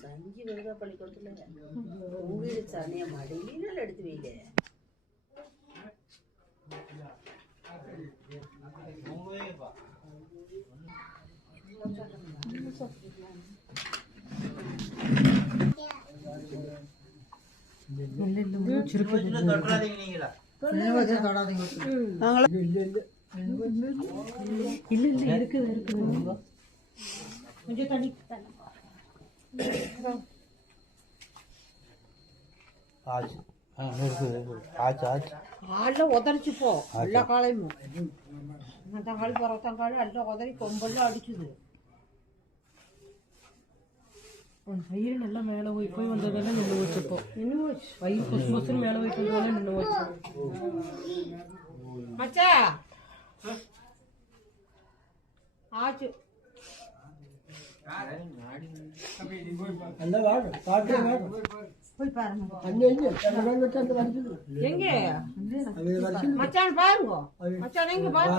சங்கி வருதா பள்ளிக்கூடத்துல வீடு சனிய மடியில எடுத்து வைங்க ஆ இருக்குது ஆச்சு ஆச்சு காலில் உதறிச்சு போ எல்லா காலையும் அந்த காலி பரவத்தங்காலி எல்லாம் உதறி கொம்பெல்லாம் அடிச்சுது வயிறு நல்லா மேலே போய் போய் வந்ததெல்லாம் நின்று வச்சப்போ இன்னும் போச்சு வயிறு கொசு கொசுன்னு மேலே போய் வந்ததெல்லாம் நின்று வச்சு மச்சா ஆச்சு ಹೆಂಗೆ ಮಚ್ಚಾನ್ ಬಾರ್ಗೋ ಮಚ್ಚಾನ್ ಹೆಂಗೆ ಬಾರ್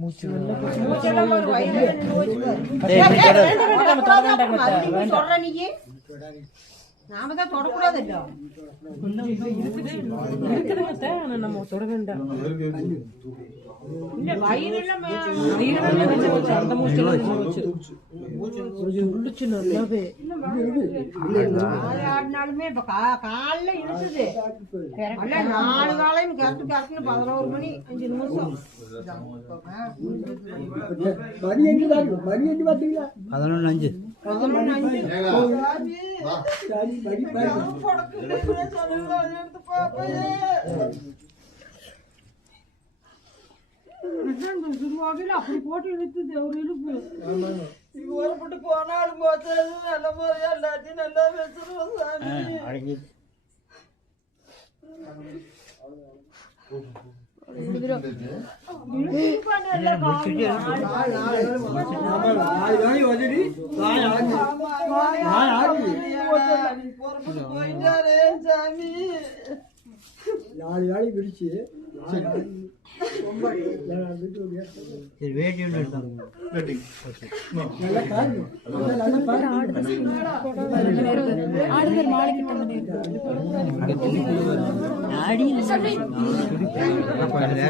ಮುಚ್ಚ நாம தான் தொடக்கூடாது இல்ல இருக்குதுங்க ஆனா நம்ம தொட வேண்டாம் இல்ல வயிறுல வயிறு நல்லா நின்று வச்சு அந்த மூச்செல்லாம் நின்று வச்சு உள்ளுச்சு நல்லாவே ஆடினாலுமே இப்ப கா- காலைல இழுத்துது அல்ல நாலு காலையும் கரெக்ட் கரெக்ட்னு பதினோரு மணி அஞ்சு நிமிஷம். பதினொன்று அஞ்சு. அப்படி போட்டு இழுத்துது ஒரு இழுப்பு அடங்கி. நாலு வேலை பிடிச்சு சரி வேட்டி ஒன்று நல்லா பேசுறோம் சாமி பாருங்க ஆடுதல் மாலைக்கிட்ட கொஞ்சம் நேரம் சொல்ல पहले